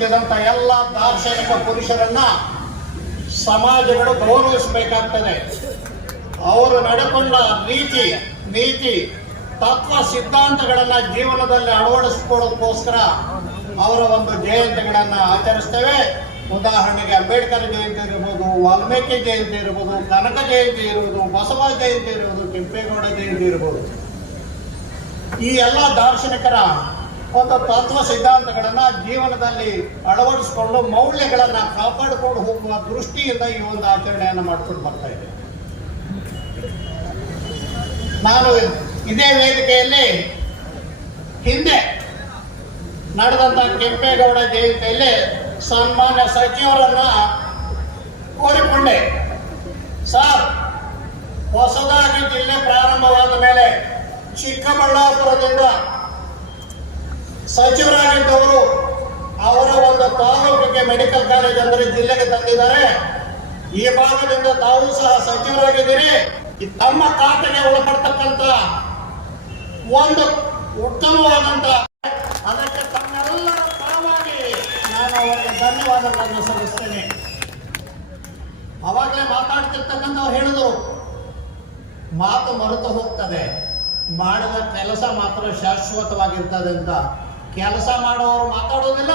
ದಾರ್ಶನಿಕ ಪುರುಷರನ್ನ ಸಮಾಜಗಳು ಗೌರವಿಸಬೇಕಾಗ್ತದೆ. ಅವರು ನಡೆಕೊಂಡ ನೀತಿ ನೀತಿ, ತತ್ವ ಸಿದ್ಧಾಂತಗಳನ್ನ ಜೀವನದಲ್ಲಿ ಅಳವಡಿಸಿಕೊಳ್ಳೋದಕ್ಕೋಸ್ಕರ ಅವರ ಒಂದು ಜಯಂತಿಗಳನ್ನ ಆಚರಿಸ್ತೇವೆ. ಉದಾಹರಣೆಗೆ ಅಂಬೇಡ್ಕರ್ ಜಯಂತಿ ಇರ್ಬೋದು, ವಾಲ್ಮೀಕಿ ಜಯಂತಿ ಇರ್ಬೋದು, ಕನಕ ಜಯಂತಿ ಇರ್ಬೋದು, ಬಸವ ಜಯಂತಿ ಇರ್ಬೋದು ಕೆಂಪೇಗೌಡ ಜಯಂತಿ ಇರ್ಬೋದು. ಈ ಎಲ್ಲ ದಾರ್ಶನಿಕರ ಒಂದು ತತ್ವ ಸಿದ್ಧಾಂತಗಳನ್ನ ಜೀವನದಲ್ಲಿ ಅಳವಡಿಸಿಕೊಂಡು ಮೌಲ್ಯಗಳನ್ನ ಕಾಪಾಡಿಕೊಂಡು ಹೋಗುವ ದೃಷ್ಟಿಯಿಂದ ಈ ಒಂದು ಆಚರಣೆಯನ್ನು ಮಾಡ್ಕೊಂಡು ಬರ್ತಾ ಇದೆ ನಾನು ಇದೇ ವೇದಿಕೆಯಲ್ಲಿ ಹಿಂದೆ ನಡೆದಂತ ಕೆಂಪೇಗೌಡ ಜಯಂತಿಯಲ್ಲಿ ಸನ್ಮಾನ್ಯ ಸಚಿವರನ್ನ ಕೋರಿಕೊಂಡೆ. ಸರ್, ಹೊಸದಾಗಿ ಜಿಲ್ಲೆ ಪ್ರಾರಂಭವಾದ ಮೇಲೆ ಚಿಕ್ಕಬಳ್ಳಾಪುರದಿಂದ ಸಚಿವರಾಗಿದ್ದವರು ಅವರ ಒಂದು ತಾಲೂಕಿಗೆ ಮೆಡಿಕಲ್ ಕಾಲೇಜ್ ಅಂದ್ರೆ ಜಿಲ್ಲೆಗೆ ತಂದಿದ್ದಾರೆ. ಈ ಭಾಗದಿಂದ ತಾವು ಸಹ ಸಚಿವರಾಗಿದ್ದೀರಿ. ತಮ್ಮ ಖಾತೆಗೆ ಒಳಪಡ್ತಕ್ಕಂತ ಒಂದು ಉತ್ತಮವಾದಂತ ಅದಕ್ಕೆ ತಮ್ಮೆಲ್ಲರ ಪರವಾಗಿ ನಾನು ಅವರಿಗೆ ಧನ್ಯವಾದಗಳನ್ನು ಸಲ್ಲಿಸ್ತೇನೆ. ಅವಾಗಲೇ ಮಾತಾಡ್ತಿರ್ತಕ್ಕಂಥವ್ರು ಹೇಳಿದ್ರು, ಮಾತು ಮರೆತು ಹೋಗ್ತದೆ. ಮಾಡಿದ ಕೆಲಸ ಮಾತ್ರ ಶಾಶ್ವತವಾಗಿರ್ತದೆ ಅಂತ. ಕೆಲಸ ಮಾಡೋರು ಮಾತಾಡೋದಿಲ್ಲ,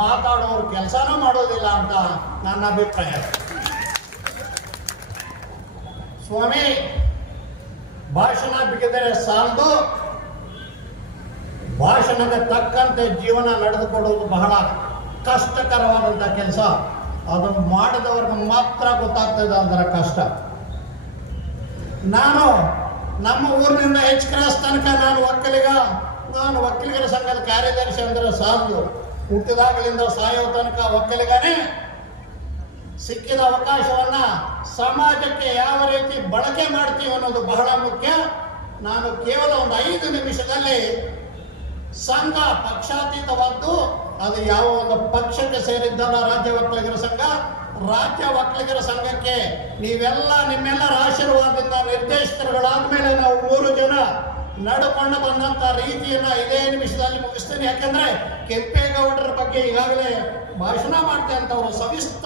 ಮಾತಾಡೋರು ಕೆಲಸನೂ ಮಾಡೋದಿಲ್ಲ ಅಂತ ನನ್ನ ಅಭಿಪ್ರಾಯ. ಸ್ವಾಮಿ, ಭಾಷಣ ಬಿಗಿದರೆ ಸಾಲದು. ಭಾಷಣದ ತಕ್ಕಂತೆ ಜೀವನ ನಡೆದುಕೊಳ್ಳುವುದು ಬಹಳ ಕಷ್ಟಕರವಾದಂಥ ಕೆಲಸ. ಅದನ್ನು ಮಾಡಿದವ್ರಿಗೆ ಮಾತ್ರ ಗೊತ್ತಾಗ್ತದೆ ಅದರ ಕಷ್ಟ. ನಾನು ನಮ್ಮ ಊರಿನಿಂದ ಎಚ್ ಕ್ರಾಸ್ ತನಕ ನಾನು ಒಕ್ಕಲಿಗ. ನಾನು ವಕೀಲರ ಸಂಘದ ಕಾರ್ಯದರ್ಶಿ ಅಂದ್ರೆ ಸಾಲದು ಹುಟ್ಟಿದಾಗಲಿಂದ ಸಾಯೋ ತನಕ ಒಕ್ಕಲಿಗನೇ ಸಿಕ್ಕಿದ ಅವಕಾಶವನ್ನ ಸಮಾಜಕ್ಕೆ ಯಾವ ರೀತಿ ಬಳಕೆ ಮಾಡ್ತೀವಿ ಅನ್ನೋದು ಬಹಳ ಮುಖ್ಯ. ನಾನು ಕೇವಲ ಒಂದು ಐದು ನಿಮಿಷದಲ್ಲಿ ಸಂಘ ಪಕ್ಷಾತೀತವಾದ್ದು, ಅದು ಯಾವ ಒಂದು ಪಕ್ಷಕ್ಕೆ ಸೇರಿದ್ದಲ್ಲ ರಾಜ್ಯ ಒಕ್ಕಲಿಗರ ಸಂಘ. ರಾಜ್ಯ ಒಕ್ಕಲಿಗರ ಸಂಘಕ್ಕೆ ನೀವೆಲ್ಲ ನಿಮ್ಮೆಲ್ಲರ ಆಶೀರ್ವಾದದಿಂದ ನಿರ್ದೇಶಕರುಗಳಾದ ನಾವು ಮೂರು ಜನ ನಡ್ಕೊಂಡು ಬಂದಂತ ರೀತಿಯನ್ನ ಇದೇ ನಿಮಿಷದಲ್ಲಿ ಮುಗಿಸ್ತೀನಿ. ಯಾಕಂದ್ರೆ ಕೆಂಪೇಗೌಡರ ಬಗ್ಗೆ ಈಗಾಗಲೇ ಭಾಷಣ ಮಾಡ್ತಾರೆ ಅಂತ ಅವರು ಸವಿಸ್ತ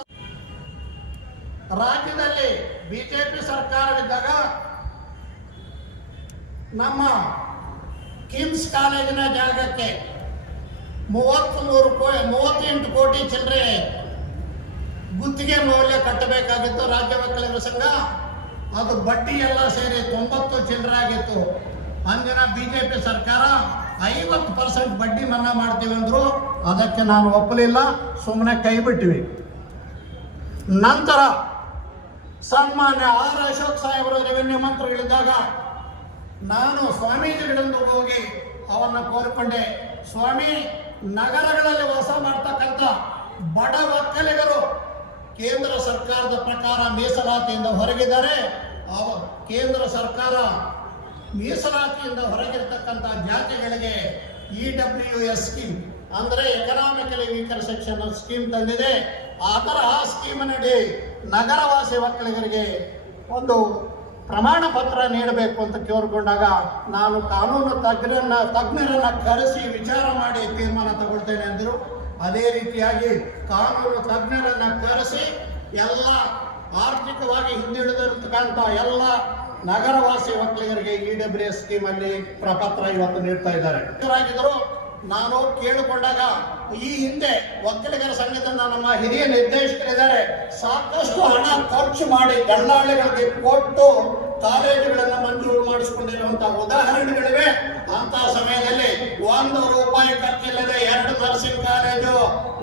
ರಾಜ್ಯದಲ್ಲಿ ಬಿಜೆಪಿ ಸರ್ಕಾರವಿದ್ದಾಗ ನಮ್ಮ ಕಿಮ್ಸ್ ಕಾಲೇಜಿನ ಜಾಗಕ್ಕೆ ಮೂವತ್ತ್ಮೂರು ಕೋಟಿ ಮೂವತ್ತೆಂಟು ಕೋಟಿ ಚಿಲ್ಲರೆ ಗುತ್ತಿಗೆ ಮೌಲ್ಯ ಕಟ್ಟಬೇಕಾಗಿತ್ತು ರಾಜ್ಯ ವಕೀಲರ ಸಂಘ. ಅದು ಬಡ್ಡಿ ಎಲ್ಲ ಸೇರಿ ತೊಂಬತ್ತು ಚಿಲ್ಲರೆ ಆಗಿತ್ತು. ಅಂದಿನ ಬಿಜೆಪಿ ಸರ್ಕಾರ ಐವತ್ತು ಪರ್ಸೆಂಟ್ ಬಡ್ಡಿ ಮನ್ನಾ ಮಾಡ್ತೀವಿ ಅಂದ್ರು ಅದಕ್ಕೆ ನಾನು ಒಪ್ಪಲಿಲ್ಲ ಸುಮ್ಮನೆ ಕೈ ಬಿಟ್ಟಿವಿ. ನಂತರ ಸನ್ಮಾನ್ಯ ಆರ್ ಅಶೋಕ್ ಸಾಹೇಬರು, ರೆವೆನ್ಯೂ ಮಂತ್ರಿಗಳಿದ್ದಾಗ ನಾನು ಸ್ವಾಮೀಜಿಗಳಿಂದ ಹೋಗಿ ಅವನ್ನ ಕೋರಿಕೊಂಡೆ, ಸ್ವಾಮಿ, ನಗರಗಳಲ್ಲಿ ವಾಸ ಮಾಡ್ತಕ್ಕಂಥ ಬಡ ಒಕ್ಕಲಿಗರು ಕೇಂದ್ರ ಸರ್ಕಾರದ ಪ್ರಕಾರ ಮೀಸಲಾತಿಯಿಂದ ಹೊರಗಿದ್ದಾರೆ. ಕೇಂದ್ರ ಸರ್ಕಾರ ಮೀಸಲಾತಿಯಿಂದ ಹೊರಗಿರ್ತಕ್ಕಂಥ ಜಾತಿಗಳಿಗೆ ಇ ಡಬ್ಲ್ಯೂ ಎಸ್ ಸ್ಕೀಮ್ ಅಂದರೆ ಎಕನಾಮಿಕಲಿ ವೀಕರ್ ಸೆಕ್ಷನ್ ಸ್ಕೀಮ್ ತಂದಿದೆ. ಆ ಆ ಸ್ಕೀಮಿನಡಿ ನಗರವಾಸಿ ಒಕ್ಕಲಿಗರಿಗೆ ಒಂದು ಪ್ರಮಾಣ ಪತ್ರ ನೀಡಬೇಕು ಅಂತ ಕೇಳಿಕೊಂಡಾಗ ನಾನು ಕಾನೂನು ತಜ್ಞರನ್ನ ತಜ್ಞರನ್ನ ಕರೆಸಿ ವಿಚಾರ ಮಾಡಿ ತೀರ್ಮಾನ ತಗೊಳ್ತೇನೆ ಅಂದರು. ಅದೇ ರೀತಿಯಾಗಿ ಕಾನೂನು ತಜ್ಞರನ್ನ ಕರೆಸಿ ಎಲ್ಲ ಆರ್ಥಿಕವಾಗಿ ಹಿಂದುಳಿದಿರ್ತಕ್ಕಂಥ ಎಲ್ಲ ನಗರವಾಸಿ ಒಕ್ಕಲಿಗರಿಗೆ ಇ ಡಬ್ಲ್ಯೂ ಎಸ್ ಸ್ಕೀಮ್ ಅಲ್ಲಿ ಪ್ರಪತ್ರ ಇವತ್ತು ನೀಡ್ತಾ ಇದ್ದಾರೆ. ಆಗಿದ್ರು ನಾನು ಕೇಳಿಕೊಂಡಾಗ ಈ ಹಿಂದೆ ಒಕ್ಕಲಿಗರ ಸಂಘದಿಂದ ನಮ್ಮ ಹಿರಿಯ ನಿರ್ದೇಶಕರಿದ್ದಾರೆ. ಸಾಕಷ್ಟು ಹಣ ಖರ್ಚು ಮಾಡಿ ದಳ್ಳಾಳಿಗಳಿಗೆ ಕೊಟ್ಟು ಕಾಲೇಜುಗಳನ್ನ ಮಂಜೂರು ಮಾಡಿಸಿಕೊಂಡಿರುವಂತಹ ಉದಾಹರಣೆಗಳಿವೆ. ಅಂತ ಸಮಯದಲ್ಲಿ ಒಂದು ರೂಪಾಯಿ ಖರ್ಚಿಲ್ಲದೆ ಎರಡು ನರ್ಸಿಂಗ್ ಕಾಲೇಜು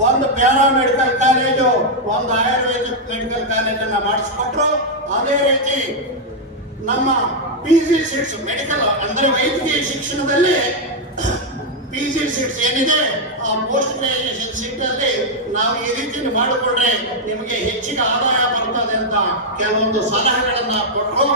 ಒಂದು ಪ್ಯಾರಾಮೆಡಿಕಲ್ ಕಾಲೇಜು ಒಂದು ಆಯುರ್ವೇದಿಕ್ ಮೆಡಿಕಲ್ ಕಾಲೇಜನ್ನ ಮಾಡಿಸಿಕೊಟ್ರು. ಅದೇ ರೀತಿ ನಮ್ಮ ಪಿ ಜಿ ಸೀಟ್ಸ್ ಮೆಡಿಕಲ್ ಅಂದ್ರೆ ವೈದ್ಯಕೀಯ ಶಿಕ್ಷಣದಲ್ಲಿ ಪಿ ಜಿ ಸೀಟ್ಸ್ ಏನಿದೆ, ಆ ಪೋಸ್ಟ್ ಗ್ರಾಜುಯೇಷನ್ ಅಲ್ಲಿ ನಾವು ಈ ರೀತಿ ಮಾಡಿಕೊಂಡ್ರೆ ನಿಮಗೆ ಹೆಚ್ಚಿಗೆ ಆದಾಯ ಬರ್ತದೆ ಅಂತ ಕೆಲವೊಂದು ಸಲಹೆಗಳನ್ನ ಕೊಟ್ಟು